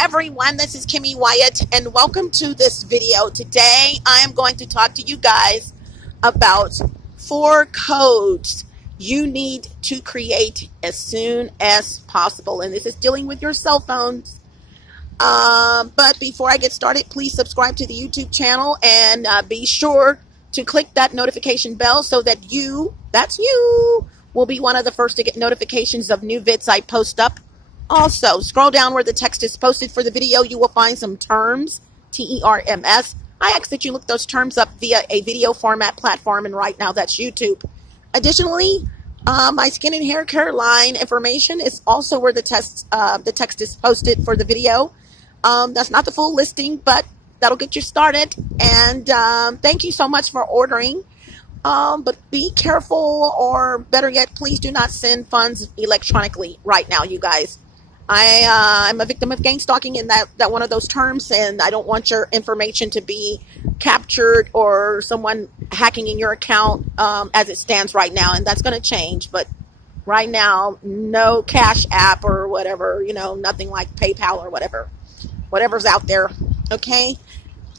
everyone, this is Kimmy Wyatt and welcome to this video. Today I am going to talk to you guys about 4 codes you need to create as soon as possible, and this is dealing with your cell phones. But before I get started, please subscribe to the YouTube channel and be sure to click that notification bell so that you will be one of the first to get notifications of new vids I post up. Also, scroll down where the text is posted for the video. You will find some terms, T-E-R-M-S. I ask that you look those terms up via a video format platform, and right now that's YouTube. Additionally, my skin and hair care line information is also where the text is posted for the video. That's not the full listing, but that'll get you started. And thank you so much for ordering. But be careful, or better yet, please do not send funds electronically right now, you guys. I'm a victim of gang stalking in that one of those terms, and I don't want your information to be captured or someone hacking in your account as it stands right now, and that's going to change. But right now, no Cash App or whatever, nothing like PayPal or whatever's out there, okay?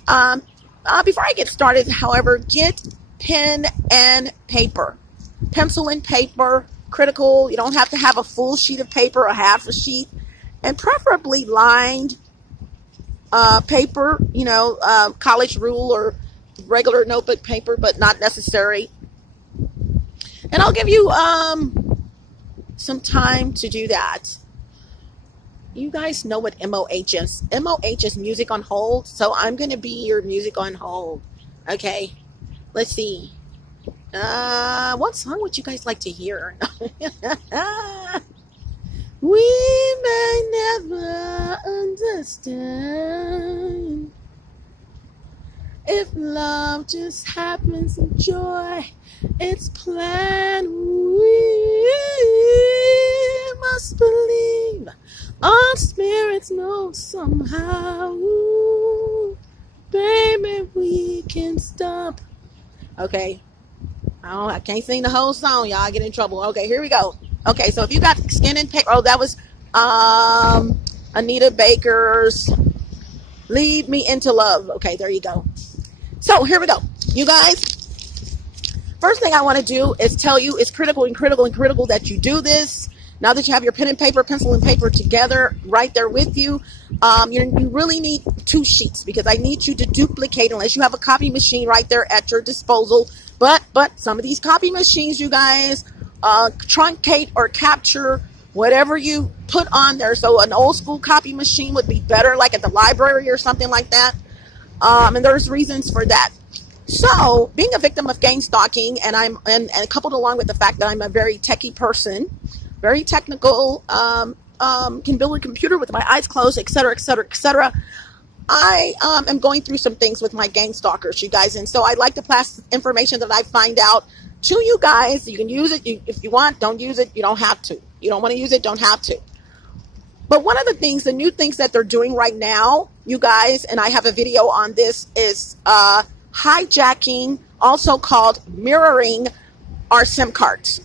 Before I get started, however, get pen and paper, pencil and paper, critical. You don't have to have a full sheet of paper, a half a sheet, and preferably lined paper, college rule or regular notebook paper, but not necessary. And I'll give you some time to do that. You guys know what MOH is. MOH is music on hold, so I'm going to be your music on hold. Okay, let's see. What song would you guys like to hear? We may never understand if love just happens in joy. It's planned. We must believe our spirits know somehow. Baby, we can stop. Okay. I can't sing the whole song, y'all. I get in trouble. Okay, here we go. Okay, so if you got skin and paper, that was Anita Baker's Lead Me Into Love. Okay, there you go. So here we go. You guys, first thing I want to do is tell you it's critical that you do this. Now that you have your pen and paper, pencil and paper together right there with you, you really need 2 sheets, because I need you to duplicate, unless you have a copy machine right there at your disposal. But some of these copy machines, you guys, truncate or capture whatever you put on there. So an old school copy machine would be better, like at the library or something like that. And there's reasons for that. So being a victim of gang stalking, and coupled along with the fact that I'm a very techie person, very technical, can build a computer with my eyes closed, etc., etc., etc. I am going through some things with my gang stalkers, you guys, and so I'd like to pass information that I find out to you guys. You can use it if you want. Don't use it. You don't have to. You don't want to use it. Don't have to. But one of the new things that they're doing right now, you guys, and I have a video on this, is hijacking, also called mirroring our SIM cards.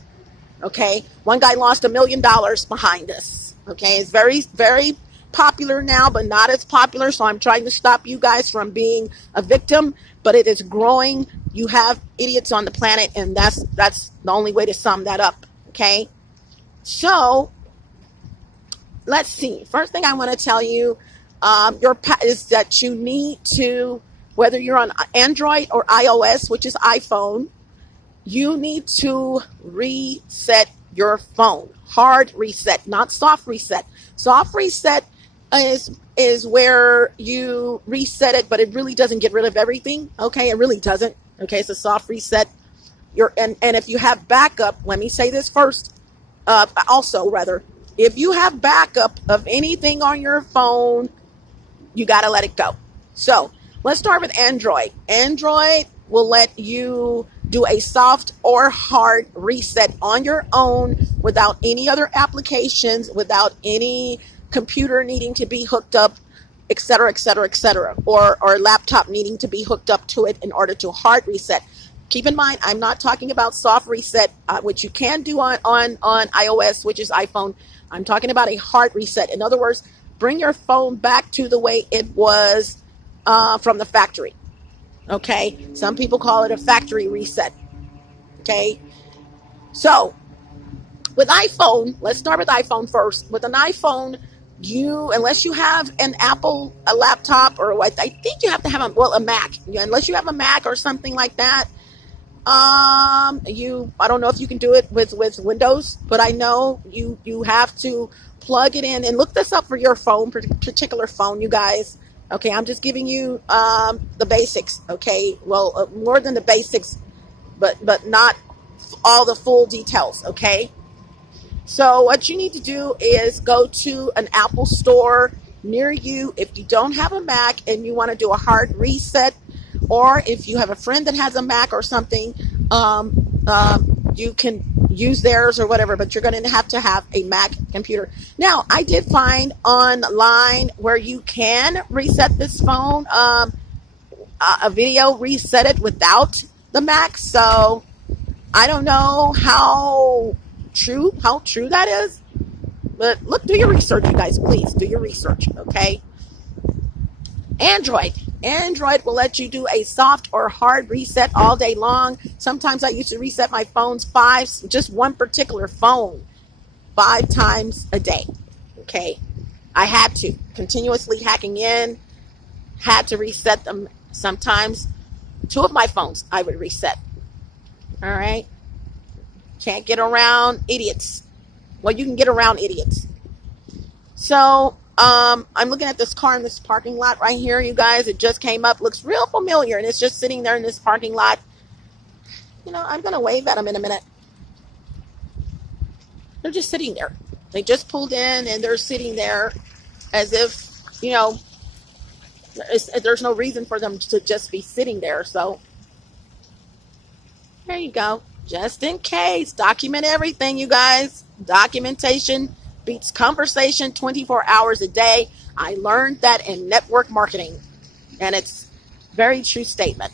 Okay, one guy lost $1 million behind this. Okay, it's very, very popular now, but not as popular. So I'm trying to stop you guys from being a victim, but it is growing. You have idiots on the planet, and that's the only way to sum that up. Okay, so let's see. First thing I want to tell you is that you need to, whether you're on Android or iOS, which is iPhone, you need to reset your phone. Hard reset, not soft reset. Soft reset is where you reset it, but it really doesn't get rid of everything. Okay, it really doesn't. Okay, it's a soft reset. And if you have backup, let me say this first. If you have backup of anything on your phone, you got to let it go. So let's start with Android. Android will let you do a soft or hard reset on your own without any other applications, without any computer needing to be hooked up, etc., etc., etc., or laptop needing to be hooked up to it in order to hard reset. Keep in mind, I'm not talking about soft reset, which you can do on iOS, which is iPhone. I'm talking about a hard reset. In other words, bring your phone back to the way it was from the factory. Okay, some people call it a factory reset. Okay, so with iPhone, let's start with iPhone first. With an iPhone, unless you have an Apple, a laptop, or I think you have to have a Mac. Unless you have a Mac or something like that, I don't know if you can do it with Windows, but I know you have to plug it in, and look this up for your phone, particular phone, you guys. Okay, I'm just giving you the basics. Okay, well, more than the basics, but not all the full details. Okay. So what you need to do is go to an Apple store near you. If you don't have a Mac and you want to do a hard reset, or if you have a friend that has a Mac or something, you can use theirs or whatever, but you're going to have a Mac computer. Now, I did find online where you can reset this phone, a video reset it without the Mac. So I don't know how true that is, but do your research, you guys. Please do your research. Okay. Android will let you do a soft or hard reset all day long. Sometimes I used to reset my phones just one particular phone 5 times a day. Okay, I had to continuously hacking in, had to reset them. Sometimes 2 of my phones I would reset. All right. Can't get around idiots. Well, you can get around idiots. So I'm looking at this car in this parking lot right here, you guys. It just came up, looks real familiar, and it's just sitting there in this parking lot. I'm gonna wave at them in a minute. They're just sitting there. They just pulled in and they're sitting there as if there's no reason for them to just be sitting there. So there you go. Just in case, document everything, you guys. Documentation beats conversation 24 hours a day. I learned that in network marketing, and it's a very true statement.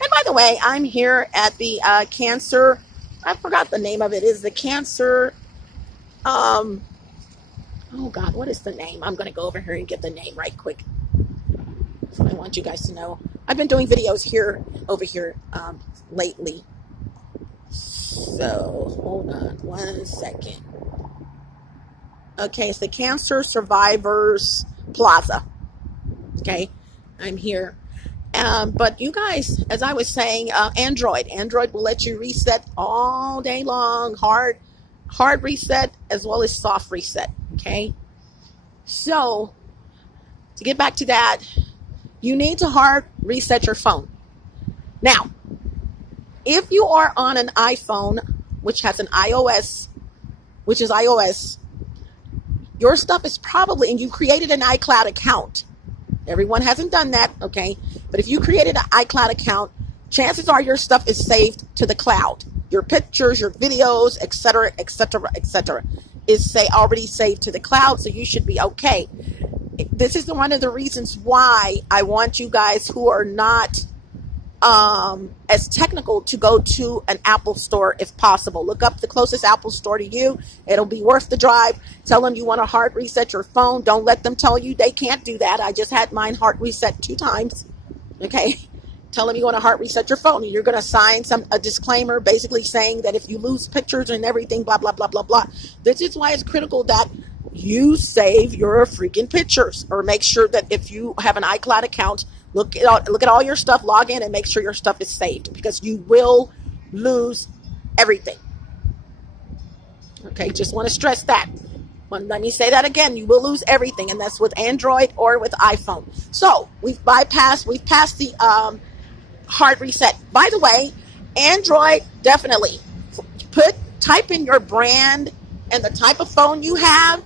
And by the way, I'm here at the cancer, I forgot the name of it, is the cancer, oh God, what is the name? I'm going to go over here and get the name right quick. So I want you guys to know. I've been doing videos over here lately. So hold on 1 second. Okay, it's the Cancer Survivors Plaza. Okay, I'm here. But you guys, as I was saying, Android will let you reset all day long, hard reset as well as soft reset. Okay, so to get back to that, you need to hard reset your phone. Now, if you are on an iPhone, which has an iOS, your stuff is probably, and you created an iCloud account. Everyone hasn't done that, okay? But if you created an iCloud account, chances are your stuff is saved to the cloud. Your pictures, your videos, etc., is already saved to the cloud, so you should be okay. This is one of the reasons why I want you guys who are not as technical to go to an Apple store if possible. Look up the closest Apple store to you. It'll be worth the drive. Tell them you want to hard reset your phone. Don't let them tell you they can't do that. I just had mine hard reset 2 times. Okay. Tell them you want to hard reset your phone. You're going to sign a disclaimer basically saying that if you lose pictures and everything, blah, blah, blah, blah, blah. This is why it's critical that you save your freaking pictures, or make sure that if you have an iCloud account, look at all your stuff, log in and make sure your stuff is saved, because you will lose everything. Okay, just want to stress that. Let me say that again. You will lose everything, and that's with Android or with iPhone. So we've passed the hard reset. By the way, Android, definitely type in your brand and the type of phone you have,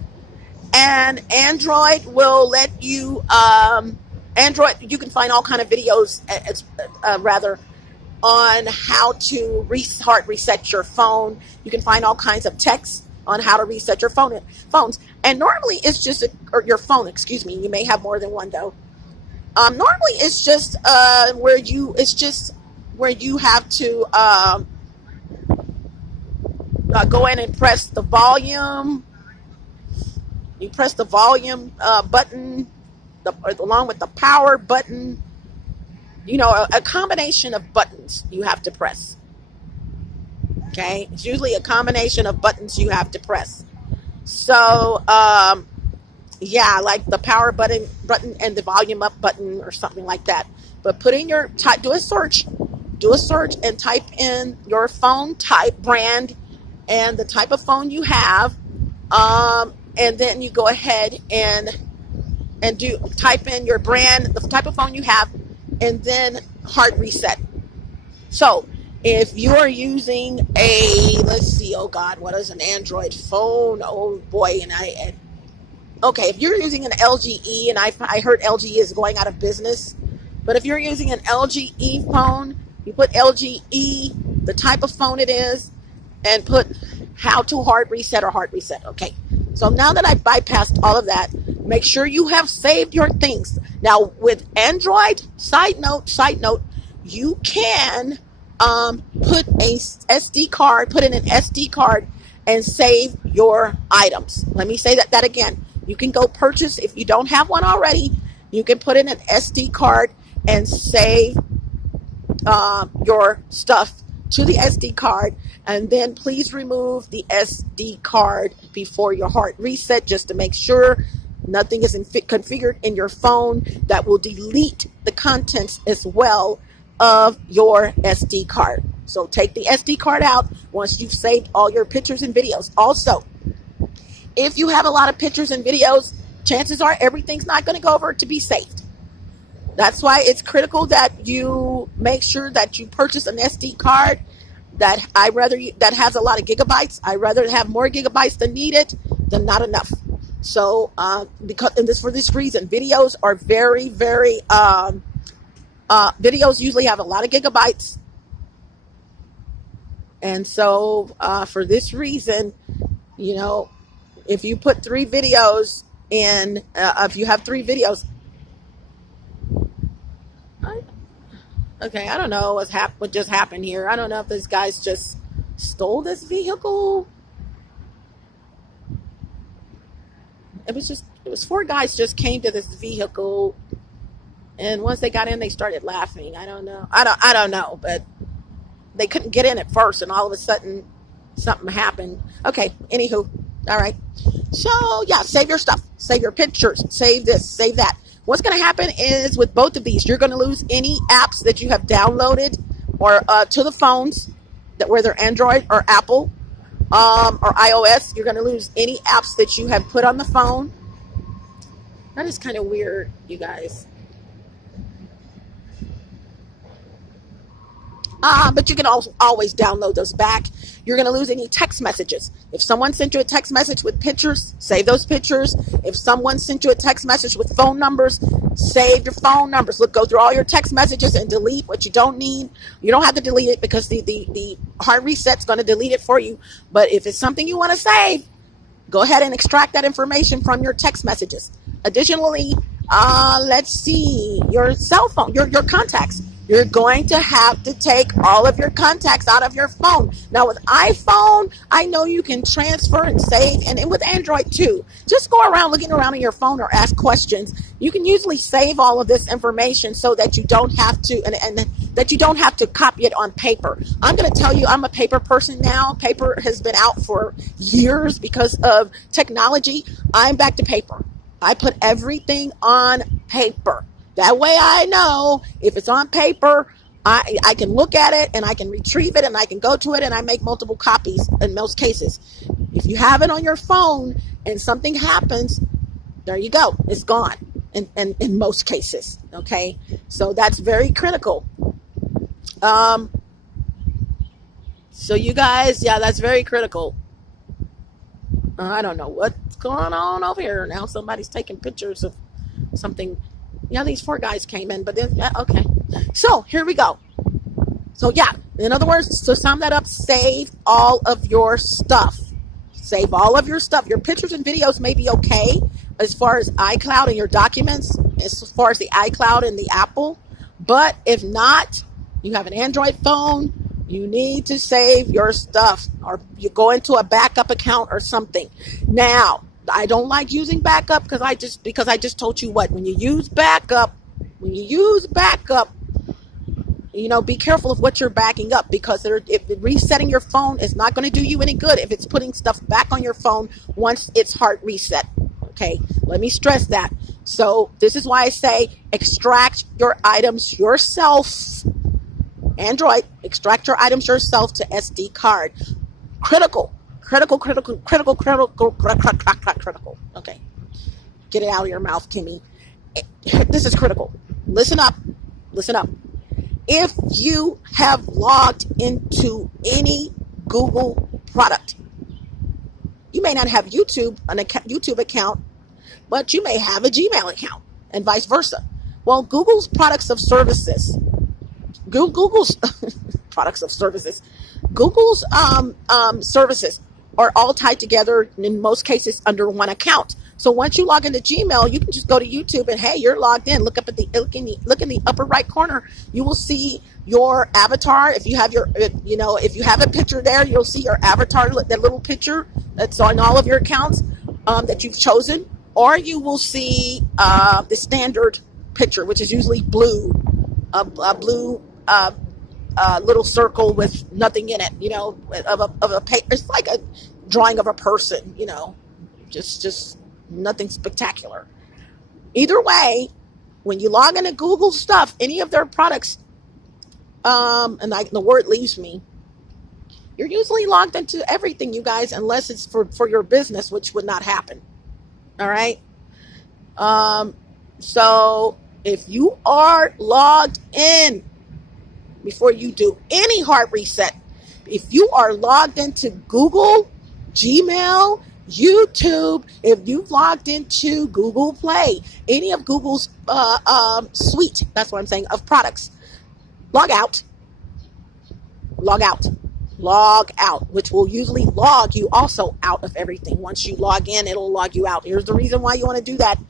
and Android will let you you can find all kind of videos on how to hard reset your phone. You can find all kinds of texts on how to reset your phones. And normally it's just your phone, excuse me. You may have more than one though. Normally it's just where you have to go in and press the volume. You press the volume button, along with the power button. You know, a combination of buttons you have to press. Okay, it's usually a combination of buttons you have to press. So, yeah, like the power button and the volume up button or something like that. But put in do a search and type in your phone type, brand, and the type of phone you have. And then you go ahead and type in your brand, the type of phone you have, and then hard reset. So if you're using let's see, oh God, what is an Android phone? Oh boy, okay, if you're using an LGE, and I heard LGE is going out of business, but if you're using an LGE phone, you put LGE, the type of phone it is, and put how to hard reset or hard reset. Okay, so now that I bypassed all of that, make sure you have saved your things. Now with Android, side note, you can put in an SD card and save your items. Let me say that again. You can go purchase, if you don't have one already, you can put in an SD card and save your stuff to the SD card, and then please remove the SD card before your hard reset, just to make sure nothing is configured in your phone that will delete the contents as well of your SD card. So take the SD card out once you've saved all your pictures and videos. Also, if you have a lot of pictures and videos, chances are everything's not going to go over to be saved. That's why it's critical that you make sure that you purchase an SD card that has a lot of gigabytes. I rather have more gigabytes than needed than not enough. So for this reason, videos are very, very videos usually have a lot of gigabytes, and so for this reason, you know, if you put 3 videos in, if you have 3 videos, okay, I don't know what just happened here. I don't know if this guy's just stole this vehicle. It was 4 guys just came to this vehicle, and once they got in, they started laughing. I don't know, but they couldn't get in at first, and all of a sudden something happened. Okay, anywho, all right. So yeah, save your stuff, save your pictures, save this, save that. What's going to happen is with both of these, you're going to lose any apps that you have downloaded or to the phones where they're Android or Apple or iOS. You're going to lose any apps that you have put on the phone. That is kind of weird, you guys. But you can always download those back. You're going to lose any text messages. If someone sent you a text message with pictures, save those pictures. If someone sent you a text message with phone numbers, save your phone numbers. Go through all your text messages and delete what you don't need. You don't have to delete it because the hard reset's going to delete it for you. But if it's something you want to save, go ahead and extract that information from your text messages. Additionally, let's see, your cell phone, your contacts. You're going to have to take all of your contacts out of your phone. Now with iPhone, I know you can transfer and save, and with Android too. Just go around looking around on your phone or ask questions. You can usually save all of this information so that you don't have to, and that you don't have to copy it on paper. I'm going to tell you, I'm a paper person now. Paper has been out for years because of technology. I'm back to paper. I put everything on paper. That way I know if it's on paper, I can look at it and I can retrieve it and I can go to it and I make multiple copies in most cases. If you have it on your phone and something happens, there you go. It's gone in most cases. Okay. So that's very critical. So you guys, yeah, that's very critical. I don't know what's going on over here. Now somebody's taking pictures of something. Yeah, these 4 guys came in, but then, okay. So here we go. So yeah, in other words, to sum that up, save all of your stuff. Save all of your stuff. Your pictures and videos may be okay as far as iCloud and your documents, as far as the iCloud and the Apple. But if not, you have an Android phone, you need to save your stuff, or you go into a backup account or something. Now, I don't like using backup because I just told you what, when you use backup, be careful of what you're backing up, because if resetting your phone is not going to do you any good if it's putting stuff back on your phone once it's hard reset. Okay, let me stress that. So this is why I say extract your items yourself. Android, extract your items yourself to SD card. Critical. Okay, get it out of your mouth, Kimmy. This is critical. Listen up. If you have logged into any Google product, you may not have an YouTube account, but you may have a Gmail account, and vice versa. Well, Google's products of services, Google's services are all tied together in most cases under one account. So once you log into Gmail, you can just go to YouTube and, hey, you're logged in. Look in the upper right corner. You will see your avatar. If you have if you have a picture there, you'll see your avatar, that little picture that's on all of your accounts that you've chosen. Or you will see the standard picture, which is usually blue, a blue little circle with nothing in it. Of a paper. It's like a drawing of a person. Just nothing spectacular. Either way, when you log into Google stuff, any of their products, the word leaves me, you're usually logged into everything, you guys, unless it's for your business, which would not happen. All right. So if you are logged in before you do any hard reset, if you are logged into Google, Gmail, YouTube, if you've logged into Google Play, any of Google's suite, that's what I'm saying, of products, log out, which will usually log you also out of everything. Once you log in, it'll log you out. Here's the reason why you want to do that.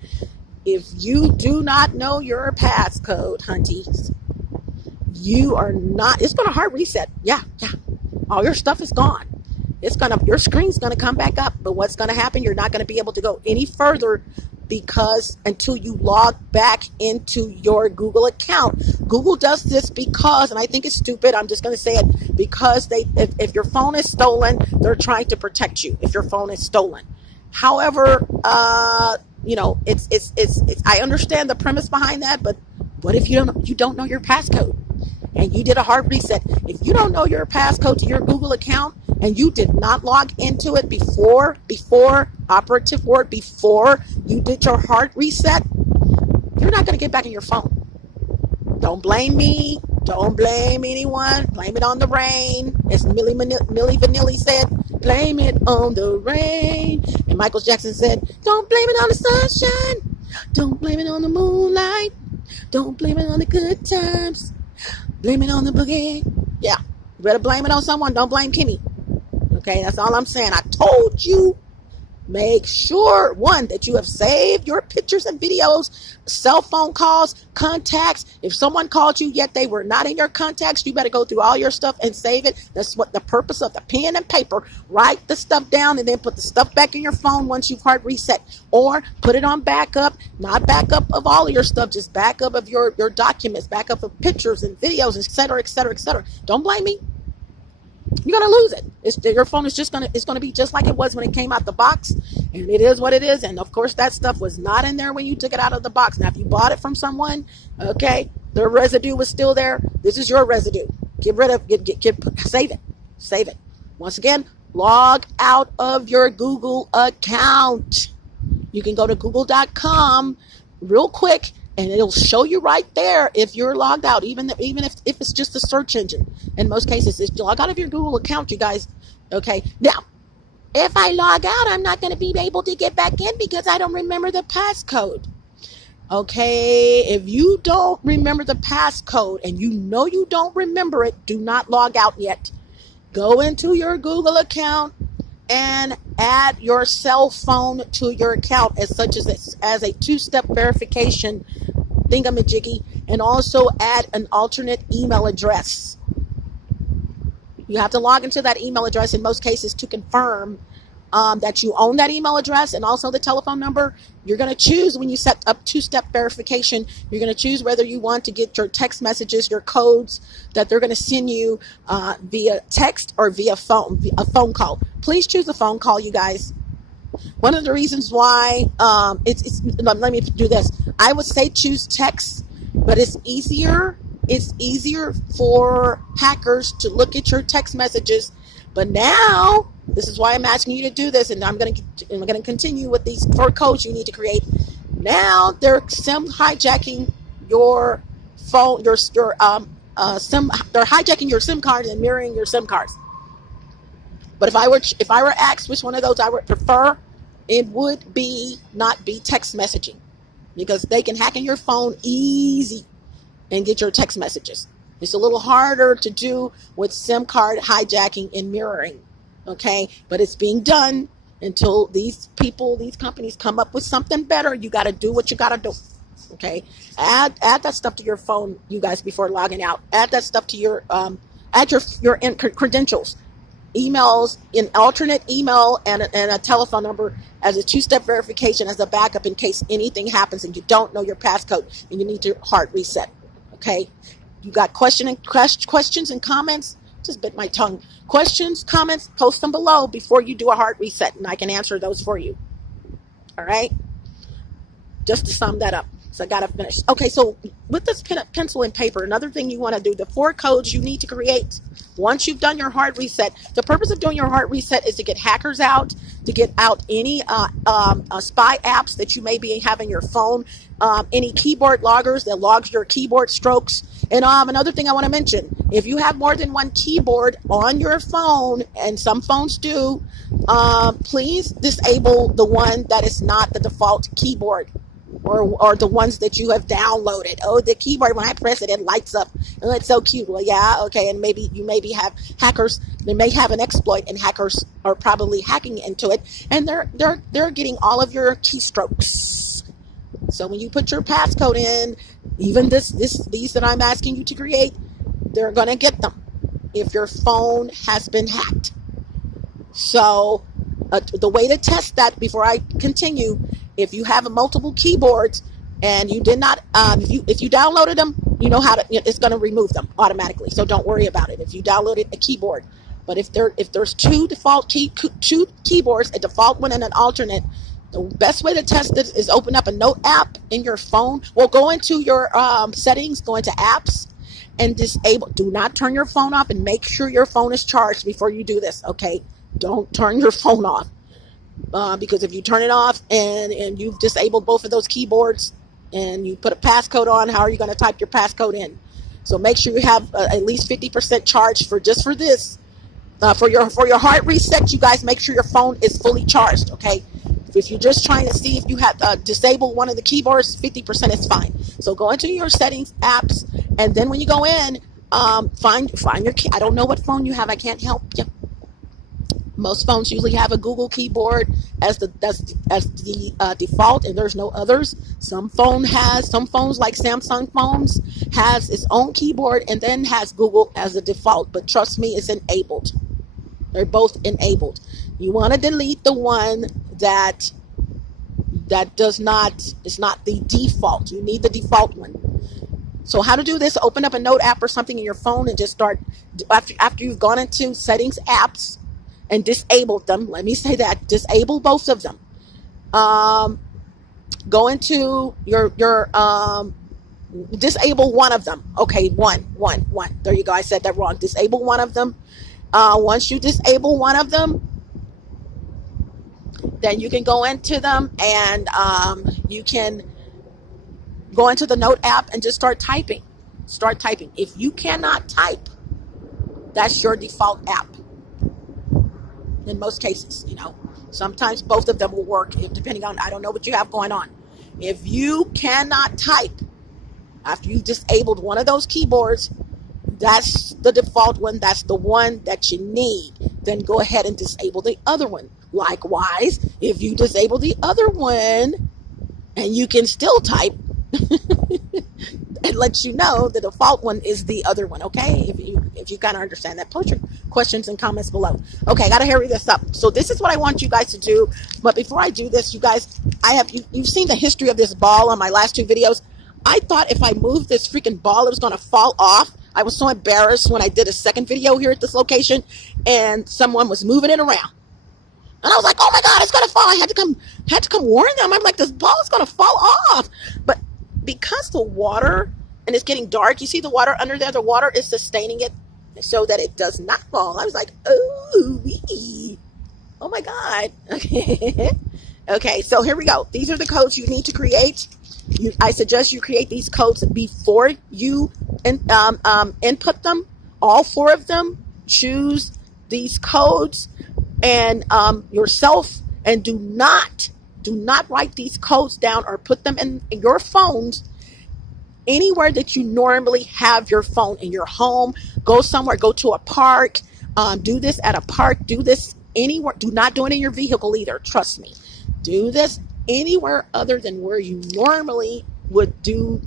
If you do not know your passcode, hunties, it's going to hard reset. Yeah. All your stuff is gone. Your screen's going to come back up, but what's going to happen? You're not going to be able to go any further until you log back into your Google account. Google does this because, and I think it's stupid, I'm just going to say it, because if your phone is stolen, they're trying to protect you if your phone is stolen. However, it's I understand the premise behind that, but what if you don't know your passcode and you did a hard reset? If you don't know your passcode to your Google account and you did not log into it before you did your hard reset, you're not going to get back in your phone. Don't blame me. Don't blame anyone. Blame it on the rain. As Milli Vanilli said, blame it on the rain. And Michael Jackson said, don't blame it on the sunshine. Don't blame it on the moonlight. Don't blame it on the good times. Blame it on the boogie. Yeah, you better blame it on someone. Don't blame Kimmy. Okay, that's all I'm saying. I told you, make sure, one, that you have saved your pictures and videos, cell phone calls, contacts. If someone called you yet they were not in your contacts, you better go through all your stuff and save it. That's what the purpose of the pen and paper. Write the stuff down and then put the stuff back in your phone once you've hard reset. Or put it on backup, not backup of all of your stuff, just backup of your documents, backup of pictures and videos, etc., etc., etc. Don't blame me. You're going to lose it. Your phone is it's going to be just like it was when it came out the box, and it is what it is. And of course, that stuff was not in there when you took it out of the box. Now, if you bought it from someone, okay, the residue was still there. This is your residue. Save it. Once again, log out of your Google account. You can go to google.com real quick, and it'll show you right there if you're logged out, even if it's just a search engine. In most cases, it's log out of your Google account, you guys. Okay. Now, if I log out, I'm not going to be able to get back in because I don't remember the passcode. Okay. If you don't remember the passcode and you know you don't remember it, do not log out yet. Go into your Google account and add your cell phone to your account as a two-step verification thingamajiggy, and also add an alternate email address. You have to log into that email address in most cases to confirm that you own that email address and also the telephone number. You're going to choose when you set up two-step verification. You're going to choose whether you want to get your text messages, your codes that they're going to send you via text or via a phone call. Please choose a phone call, you guys. One of the reasons why let me do this. I would say choose text, but it's easier. It's easier for hackers to look at your text messages. But now, this is why I'm asking you to do this, and I'm going to continue with these 4 codes you need to create. Now they're hijacking your phone, they're hijacking your SIM card and mirroring your SIM cards. But if I were asked which one of those I would prefer, it would not be text messaging, because they can hack in your phone easy and get your text messages. It's a little harder to do with SIM card hijacking and mirroring, okay? But it's being done until these companies come up with something better. You got to do what you got to do, okay? Add that stuff to your phone, you guys, before logging out. Add that stuff to your credentials, emails, an alternate email, and a telephone number as a 2-step verification, as a backup in case anything happens and you don't know your passcode and you need to hard reset, okay? You got questions and comments? Just bit my tongue. Questions, comments, post them below before you do a hard reset, and I can answer those for you. All right? Just to sum that up. So I got to finish. Okay, so with this pencil and paper, another thing you want to do, the 4 codes you need to create once you've done your hard reset. The purpose of doing your hard reset is to get hackers out, to get out any spy apps that you may be having your phone, any keyboard loggers that logs your keyboard strokes. And another thing I want to mention, if you have more than one keyboard on your phone, and some phones do, please disable the one that is not the default keyboard, or the ones that you have downloaded. Oh, the keyboard, when I press it, it lights up. Oh, it's so cute. Well, yeah, okay. And maybe have hackers, they may have an exploit, and hackers are probably hacking into it, and they're getting all of your keystrokes. So when you put your passcode in, even these that I'm asking you to create, they're going to get them if your phone has been hacked. So the way to test that, before I continue, if you have multiple keyboards and you did not, if you downloaded them, you know how to, it's going to remove them automatically. So don't worry about it if you downloaded a keyboard. But if there's 2 keyboards, a default one and an alternate, the best way to test it is open up a note app in your phone. Well, go into your settings, go into apps, and disable. Do not turn your phone off, and make sure your phone is charged before you do this, okay? Don't turn your phone off, because if you turn it off and you've disabled both of those keyboards and you put a passcode on, how are you going to type your passcode in? So make sure you have at least 50% charged for this. For your hard reset, you guys, make sure your phone is fully charged, okay? If you're just trying to see if you have disabled one of the keyboards, 50% is fine. So go into your settings, apps, and then when you go in, find your key. I don't know what phone you have. I can't help you. Most phones usually have a Google keyboard as the default, and there's no others. Some phones like Samsung phones has its own keyboard and then has Google as a default. But trust me, it's enabled. They're both enabled. You want to delete the one that is not the default. You need the default one. So how to do this? Open up a note app or something in your phone and just start, after you've gone into settings, apps, and disabled them. Let me say that. Disable both of them. Go into your disable one of them. Okay, one. There you go. I said that wrong. Disable one of them. Once you disable one of them, then you can go into them and you can go into the note app and just start typing. If you cannot type, that's your default app. In most cases, sometimes both of them will work, depending on, I don't know what you have going on. If you cannot type after you've disabled one of those keyboards, that's the default one. That's the one that you need. Then go ahead and disable the other one. Likewise, if you disable the other one and you can still type, it lets you know the default one is the other one. Okay, if you kind of understand that, post questions and comments below. Okay, I gotta hurry this up. So this is what I want you guys to do. But before I do this, you guys, you've seen the history of this ball on my last 2 videos. I thought if I moved this freaking ball, it was gonna fall off. I was so embarrassed when I did a second video here at this location and someone was moving it around. And I was like, oh my God, it's gonna fall. I had to come warn them. I'm like, this ball is gonna fall off. But because the water, and it's getting dark, you see the water under there, the water is sustaining it so that it does not fall. I was like, oh, oh my God. Okay. Okay, so here we go. These are the codes you need to create. I suggest you create these codes before you input them. All 4 of them. Choose these codes and yourself, and do not write these codes down or put them in your phones anywhere that you normally have your phone. In your home, go somewhere, go to a park, do this at a park, do this anywhere. Do not do it in your vehicle either, trust me. Do this anywhere other than where you normally would do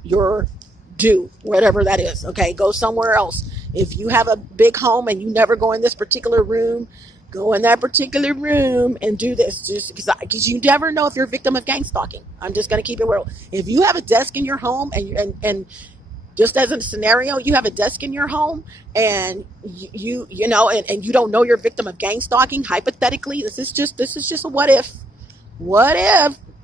whatever that is. Okay, go somewhere else. If you have a big home and you never go in this particular room, go in that particular room and do this, just because you never know if you're a victim of gang stalking. I'm just going to keep it real. If you have a desk in your home and just as a scenario, you have a desk in your home and you know, and you don't know you're a victim of gang stalking, hypothetically, this is just a what if.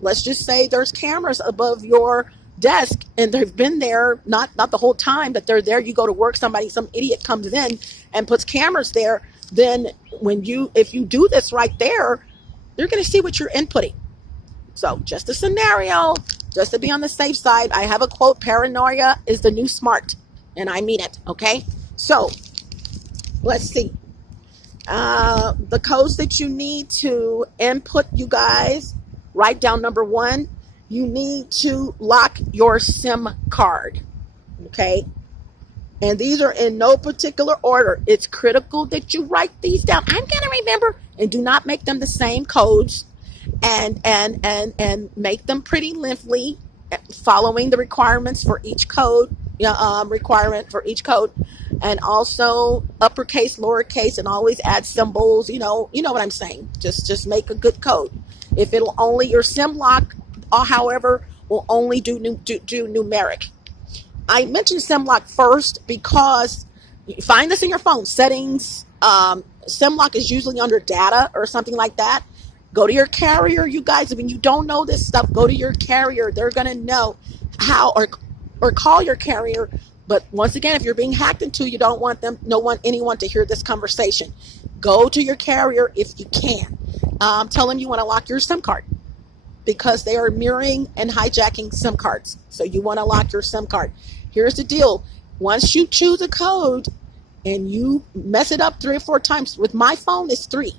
Let's just say there's cameras above your desk and they've been there, not the whole time that they're there. You go to work, some idiot comes in and puts cameras there. Then if you do this right there, they're going to see what you're inputting. So just a scenario, just to be on the safe side, I have a quote, paranoia is the new smart. And I mean it. Okay. So let's see. The codes that you need to input, you guys, write down. Number 1, you need to lock your SIM card. Okay. And these are in no particular order. It's critical that you write these down. I'm going to remember, and do not make them the same codes, and make them pretty lengthy, following the requirements for each code, requirement for each code, and also uppercase, lowercase, and always add symbols. You know what I'm saying. Just make a good code. If it'll only, your SIM lock, however, will only do numeric. I mentioned SIM-lock first because you find this in your phone settings. SIM-lock is usually under data or something like that. Go to your carrier, you guys. I mean, you don't know this stuff. Go to your carrier. They're going to know how, or call your carrier. But once again, if you're being hacked into, you don't want anyone to hear this conversation. Go to your carrier if you can. Tell them you want to lock your SIM card, because they are mirroring and hijacking SIM cards. So you want to lock your SIM card. Here's the deal. Once you choose a code and you mess it up 3 or 4 times, with my phone it's 3.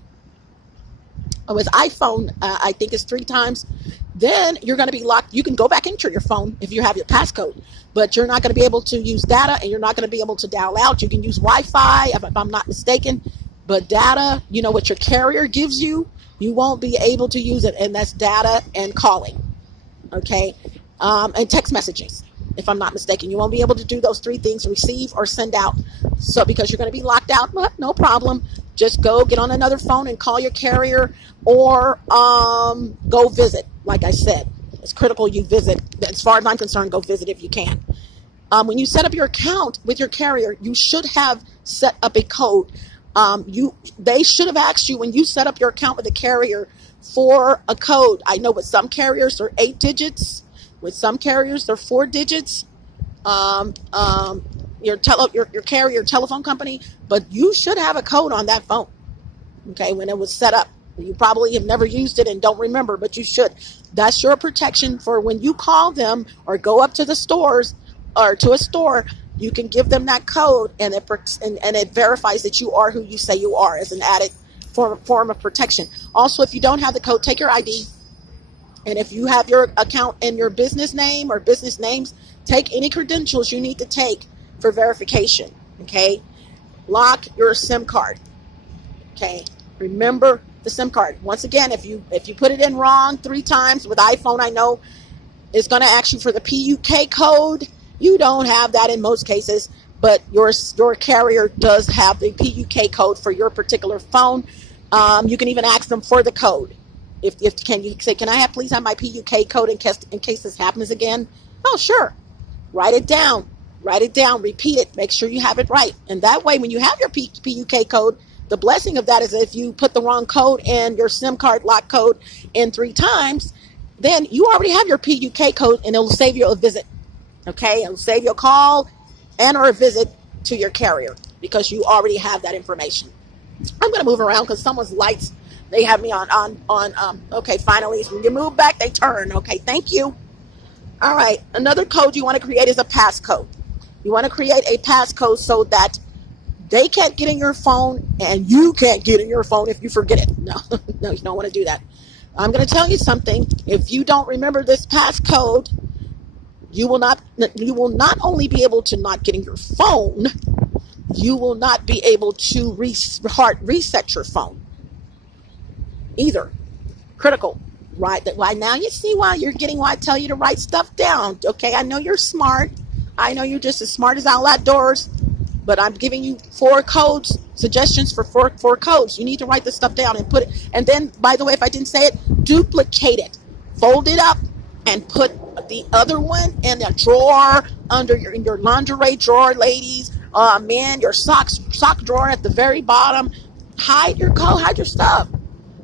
With iPhone, I think it's 3 times. Then you're going to be locked. You can go back into your phone if you have your passcode, but you're not going to be able to use data, and you're not going to be able to dial out. You can use Wi-Fi, if I'm not mistaken, but data, what your carrier gives you, you won't be able to use it, and that's data and calling, okay, and text messages. If I'm not mistaken, you won't be able to do those 3 things: receive or send out. So because you're going to be locked out, but no problem. Just go get on another phone and call your carrier, or go visit. Like I said, it's critical you visit. As far as I'm concerned, go visit if you can. When you set up your account with your carrier, you should have set up a code. They should have asked you when you set up your account with the carrier for a code. I know with some carriers they're 8 digits. With some carriers they're 4 digits. Your carrier telephone company, but you should have a code on that phone. Okay, when it was set up. You probably have never used it and don't remember, but you should. That's your protection for when you call them or go up to the stores or to a store. You can give them that code, and it verifies that you are who you say you are, as an added form of protection. Also, if you don't have the code, take your ID. And if you have your account in your business name or business names, take any credentials you need to take for verification. Okay? Lock your SIM card. Okay? Remember the SIM card. Once again, if you put it in wrong 3 times with iPhone, I know it's going to ask you for the PUK code. You don't have that in most cases. but your carrier does have the PUK code for your particular phone. You can even ask them for the code. If can you say, can I please have my PUK code in case this happens again? Oh, sure. Write it down. Repeat it. Make sure you have it right. And that way, when you have your PUK code, the blessing of that is if you put the wrong code in your SIM card lock code in 3 times, then you already have your PUK code, and it'll save you a visit. Okay, it'll save you a call and or a visit to your carrier because you already have that information. I'm going to move around because someone's lights, they have me on. Okay, finally, when you move back, they turn. Okay, thank you. All right, another code you want to create is a passcode. You want to create a passcode so that they can't get in your phone and you can't get in your phone if you forget it. No, no, you don't want to do that. I'm going to tell you something. If you don't remember this passcode, you will not only be able to not get in your phone, you will not be able to hard reset your phone either. Critical. Right? Why now you see why I tell you to write stuff down. Okay, I know you're smart. I know you're just as smart as owl outdoors, but I'm giving you 4 codes, suggestions for four codes. You need to write this stuff down and put it. And then, by the way, if I didn't say it, duplicate it. Fold it up and put the other one in a drawer in your lingerie drawer, ladies. Men, your sock drawer at the very bottom. Hide your stuff.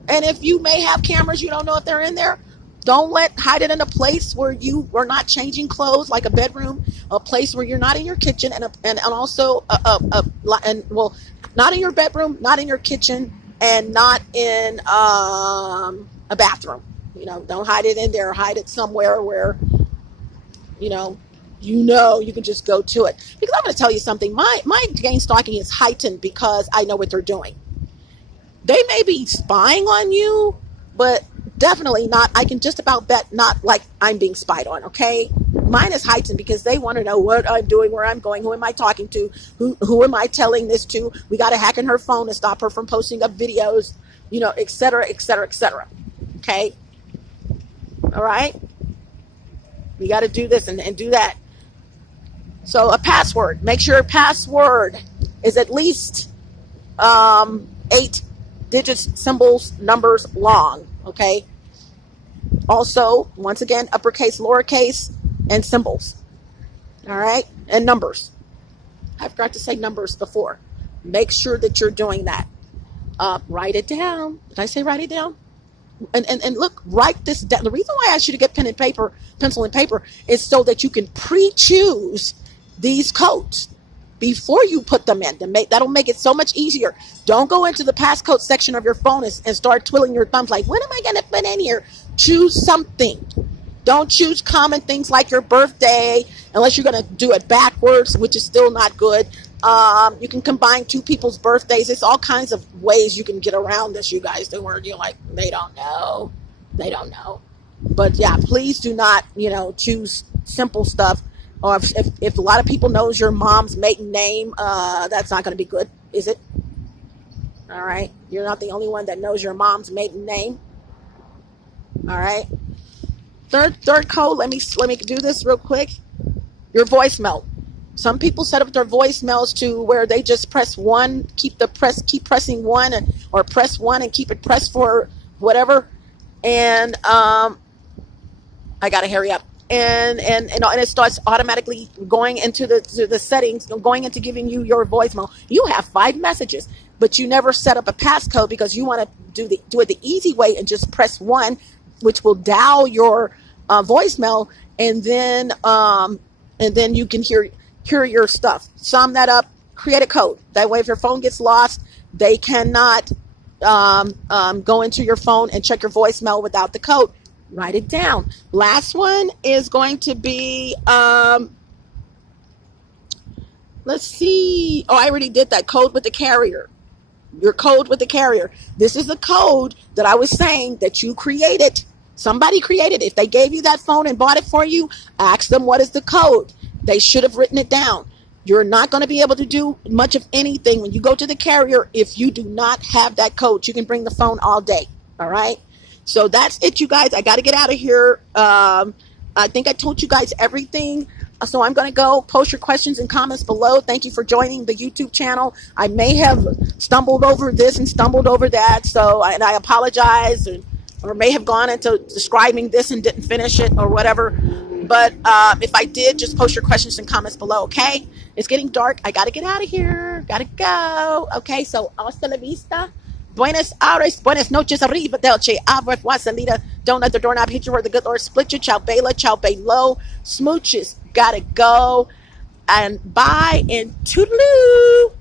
And if you may have cameras, you don't know if they're in there, hide it in a place where you are not changing clothes, like a bedroom, a place where you're not in your kitchen, and also not in your bedroom, not in your kitchen, and not in a bathroom. Don't hide it in there. Hide it somewhere where you can just go to it. Because I'm going to tell you something. My gang stalking is heightened because I know what they're doing. They may be spying on you, but definitely not. I can just about bet not like I'm being spied on, okay? Mine is heightened because they want to know what I'm doing, where I'm going, who am I talking to, who am I telling this to? We got to hack in her phone and stop her from posting up videos, et cetera, et cetera, et cetera. Okay? All right? We got to do this and do that. So a password. Make sure a password is at least 8 digits, symbols, numbers long, okay? Also, once again, uppercase, lowercase, and symbols, all right? And numbers. I forgot to say numbers before. Make sure that you're doing that. Write it down. Did I say write it down? And look, write this down. The reason why I asked you to get pencil and paper, is so that you can pre-choose these codes before you put them in. That'll make it so much easier. Don't go into the passcode section of your phone and start twiddling your thumbs like, what am I going to put in here? Choose something. Don't choose common things like your birthday, unless you're going to do it backwards, which is still not good. You can combine 2 people's birthdays. It's all kinds of ways you can get around this, you guys. Don't worry, you're like, they don't know. But yeah, please do not, choose simple stuff. Or if a lot of people knows your mom's maiden name, that's not going to be good, is it? All right. You're not the only one that knows your mom's maiden name. All right. Third code. Let me do this real quick. Your voicemail. Some people set up their voicemails to where they just press 1, keep pressing 1, or press 1 and keep it pressed for whatever. And I gotta hurry up. And it starts automatically going into the settings, going into giving you your voicemail. You have 5 messages, but you never set up a passcode because you want to do it the easy way and just press 1, which will dial your voicemail, and then you can hear your stuff. Sum that up, create a code. That way, if your phone gets lost, they cannot go into your phone and check your voicemail without the code. Write it down. Last one is going to be, let's see. Oh, I already did that. Code with the carrier. Your code with the carrier. This is the code that I was saying that you created. Somebody created. If they gave you that phone and bought it for you, ask them what is the code. They should have written it down. You're not going to be able to do much of anything when you go to the carrier if you do not have that code. You can bring the phone all day. All right. So that's it, you guys. I got to get out of here. I think I told you guys everything So I'm going to go post your questions and comments below. Thank you for joining the YouTube channel. I may have stumbled over this and stumbled over that, and I apologize, or may have gone into describing this and didn't finish it or whatever. But if I did, just post your questions and comments below, okay? It's getting dark. I got to get out of here. Got to go. Okay, so hasta la vista. Buenas aires, buenas noches, arriba delce, abra salida. Don't let the doorknob hit you where the good Lord split you. Ciao Bela, ciao Belo. Smooches, gotta go. And bye and toodaloo.